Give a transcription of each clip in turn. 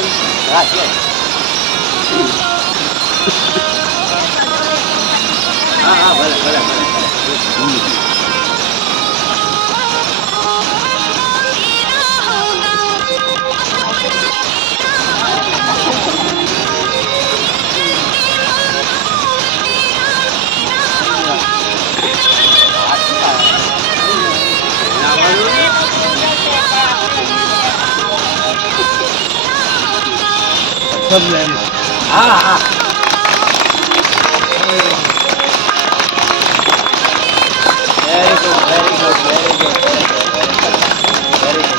એક Ah, ah, vale, vale, vale. હા ભલે ભલે ભલે હા હા very good very good very good very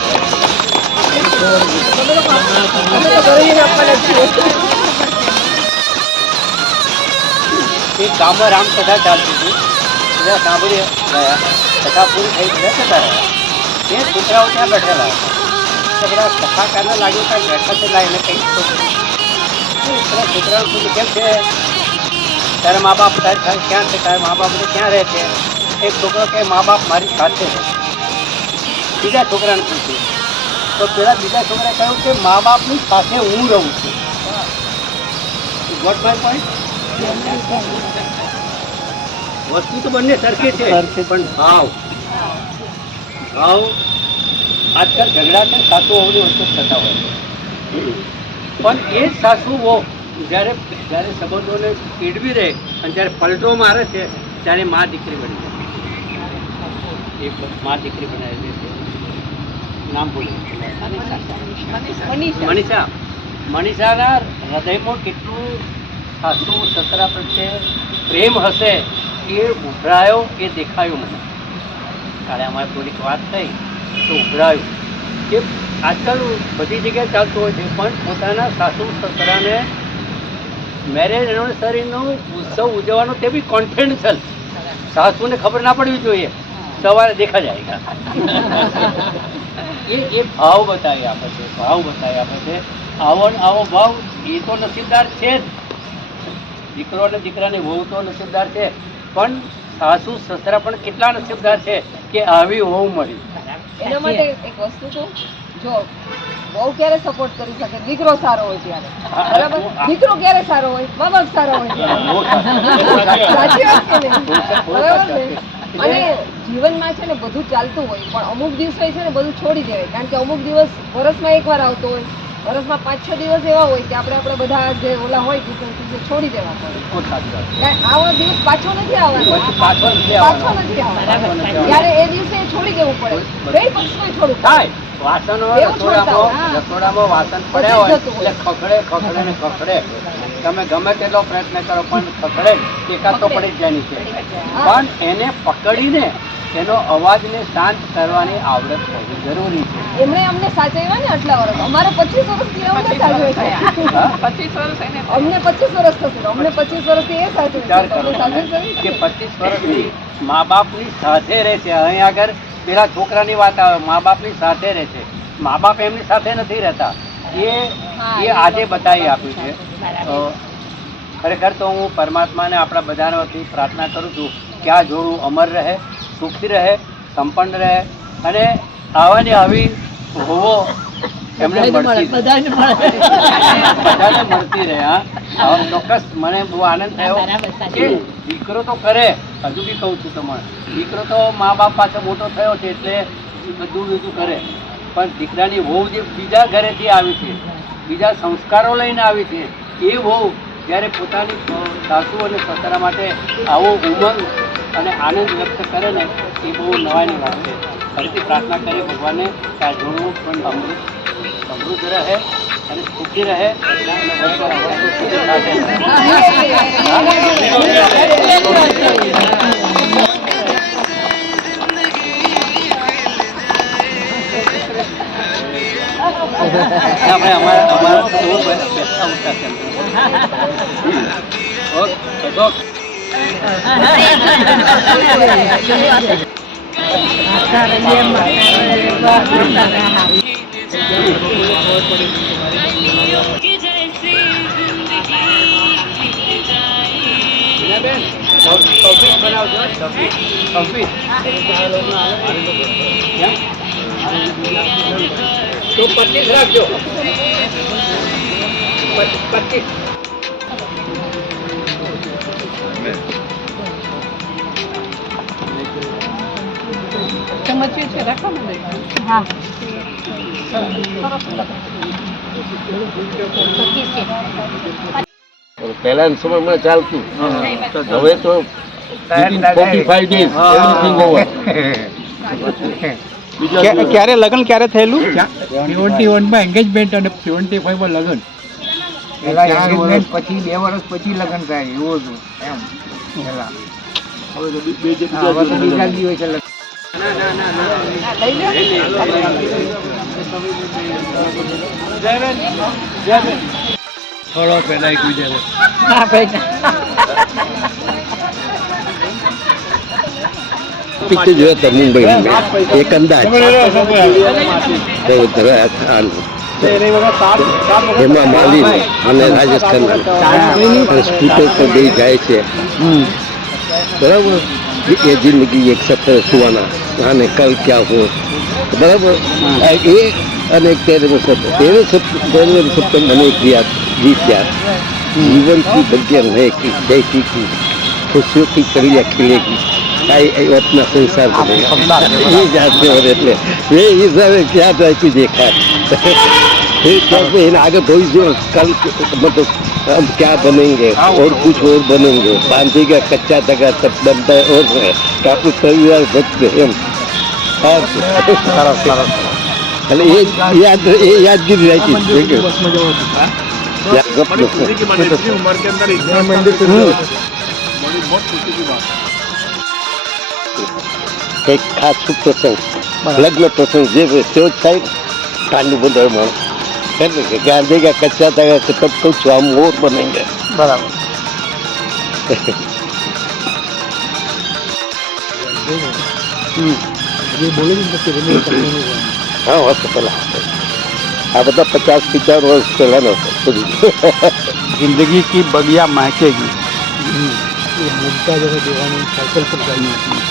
એક ગામમાં રામકથા ચાલતી હતી બધા સાંભળી ગયા કથા પૂરી થઈ ગયા જતા રહ્યા એ છોકરાઓ ત્યાં બેઠેલા હતા તો બધા કથા કાને લાગ્યું કાંઈ બેઠા છે લાઈને કંઈક તો પેલા છોકરાઓ કેમ છે તારા મા બાપ ક્યાં છે તારા મા બાપ ક્યાં રહે છે એક છોકરો કે મા બાપ મારી સાથે છે બીજા છોકરાને પૂછ્યું તો પેલા બીજા છોકરાએ કહ્યું કે મા બાપની સાથે હું રહું છું વોટ માય પોઈન્ટ વસ્તુ તો બંને સરખી છે પણ ભાવ ભાવ આજકાલ ઝઘડા છે સાચું વહુની વસ્તુ થતા હોય છે પણ એ જ સાસુઓ જ્યારે જ્યારે સંબંધોને પીડવી રહે અને જ્યારે પલટો મારે છે ત્યારે મા દીકરી બની જાય. એ મા દીકરી બનાવી દે છે. નામ બોલું. મનીષા. મનીષાના હૃદયમાં કેટલું સાસુ સસરા પ્રત્યે પ્રેમ હશે એ ઉભરાયો એ દેખાયું મને. કાલે અમારે થોડીક વાત થઈ તો ઉભરાયું. કે આજકાલ બધી જગ્યાએ ચાલતું હોય છે, પણ પોતાના સાસુ સસરાને મેરેજ એનિવર્સરીનો ઉત્સવ ઉજવવાનો તે બી કોન્ફિડન્શિયલ સાસુને ખબર ના પડવી જોઈએ. સવારે દેખા જાયગા એ એ ભાવ બતાવી આપે છે, ભાવ બતાવી આપે છે. આવો આવો ભાવ, એ તો નસીબદાર છે જ. દીકરો અને દીકરાની વહુ તો નસીબદાર છે. પણ સાસુ સસરા પણ કેટલા નસીબદાર છે કે આવી વહુ મળી. એના માટે એક વસ્તુ છે જો બહુ ક્યારે સપોર્ટ કરી શકે? દીકરો સારો હોય ત્યારે. બરાબર? દીકરો ક્યારે સારો હોય? મા બાપ સારા હોય ત્યારે. સાચી. વાત છે ને બરાબર ને? અને જીવનમાં છે ને બધું ચાલતું હોય પણ અમુક દિવસે છે ને બધું છોડી દેવાય. કારણ કે અમુક દિવસ વર્ષમાં એકવાર આવતો હોય. વર્ષમાં પાંચ છ દિવસ એવા હોય કે આપણે આપણે બધા જે ઓલા હોય કે છોડી દેવા પડે. છે. આવો દિવસ પાછો નથી આવવાનો. પાછો નથી આવવાનો. ત્યારે એ દિવસે છોડી દેવું પડે. બે પક્ષમાં છોડવું થાય વાસણો રસોડામાં રસોડામાં વાસણ પડ્યા હોય એટલે ખખડે ખખડે ને ખખડે. તમે ગમે તેટલો પ્રયત્ન કરો પણ ખખડે એકાદ તો પડી જ નીચે. પણ એને પકડીને એનો અવાજને શાંત કરવાની આવડત હોવી જરૂરી છે. એમણે અમને સાચવ્યા ને આટલા વર્ષ. અમારે પચીસ વર્ષથી અમને સાચવે છે હા? અમને પચીસ વર્ષ થશે. અમને પચીસ. વર્ષથી એ સાચવ્યું કે પચીસ વર્ષથી મા બાપની સાથે રહે છે. અહીં આગળ પેલા છોકરાની વાત આવે. મા બાપની સાથે રહે છે. મા બાપ એમની સાથે નથી રહેતા. એ એ એ આજે બતાવી આપ્યું છે. તો ખરેખર તો હું પરમાત્માને આપણા બધાના વતી પ્રાર્થના કરું છું કે આ જોડું અમર રહે સુખી રહે સંપન્ન રહે અને આવાની આવી હોવો એમને મળતી. બધાને મળતી રહે હા. હવે ચોક્કસ. મને બહુ આનંદ થયો કે દીકરો તો કરે હજુ બી કહું છું તમારે. દીકરો તો મા બાપ પાસે મોટો થયો છે એટલે બધું બીજું કરે. પણ દીકરાની વહુ જે બીજા ઘરેથી આવી છે બીજા સંસ્કારો લઈને આવી છે એ વહુ જ્યારે પોતાની સાસુ અને સસરા માટે આવો ઉમંગ અને આનંદ વ્યક્ત કરે ને એ બહુ નવાની વાત છે. ફરીથી પ્રાર્થના કરી ભગવાને કે આ જોડવું પણ અમૃત સમૃદ્ધ રહે અને સુખી રહે. આપણે અમારા અમારા ઓકે ઓકે હિનાબેન, સવ- સવ્વીસ બનાવજો સવ્વીસ છે રાખો ને હા. પહેલાના સમયમાં ચાલતું. હવે તો ક્યારે લગ્ન ક્યારે થયેલું? સેવન્ટી વનમાં એન્ગેજમેન્ટ અને સેવન્ટી ફાઈવમાં લગ્ન પેલા વર્ષ પછી બે વર્ષ પછી લગ્ન થાય એવું હતું એમ. પેલા હવે તો બીજા દિવસે લગ્ન. થોડો પહેલા એકબીજાને પિક્ચર જોયો હતો મુંબઈ એક અંદાજ. તો હેમા માલિની અને રાજસ્થાન. સ્કૂટર પર બે જાય છે. બરાબર? એ જિંદગી એક સફર સુવાના. અને કલ ક્યાં હો બરાબર આ એ અને એક તેરે સપ્તમ તેરે સપ્તમ તેરે સપ્તમ અને એક યાદ ગીત યાદ જીવન की बगिया रहेगी जैसी की खुशियों की कड़िया खिलेगी आई आई अपना संसार बनेगा ये जाते हो એટલે ये हिसाबे क्या रहती देखा फिर क्या इन आगे भविष्य कल मतलब हम क्या बनेंगे और कुछ और बनेंगे बांधेगा कच्चा दगा तब बनता है और है काफी परिवार भक्त એમ એટલે એ યાદ એ યાદગીરી રાખી કંઈક ખાસ શુભ પ્રસંગ લગ્ન પ્રસંગ જે હોય તેવો જ થાય કાંડું બંધારણમાં એટલે કે ગાંધીગા કચ્ચા થાય તો તબ કહું છું આમ ઓર બનેંગે બરાબર જે બોલે છે હા વર્ષ પહેલાં. આ બધા પચાસ પચાસ વર્ષ પહેલાંનો જિંદગી કી બગિયા માચેગી મમતા જરા દેવાની સાયકલ પર ગાઈ હતી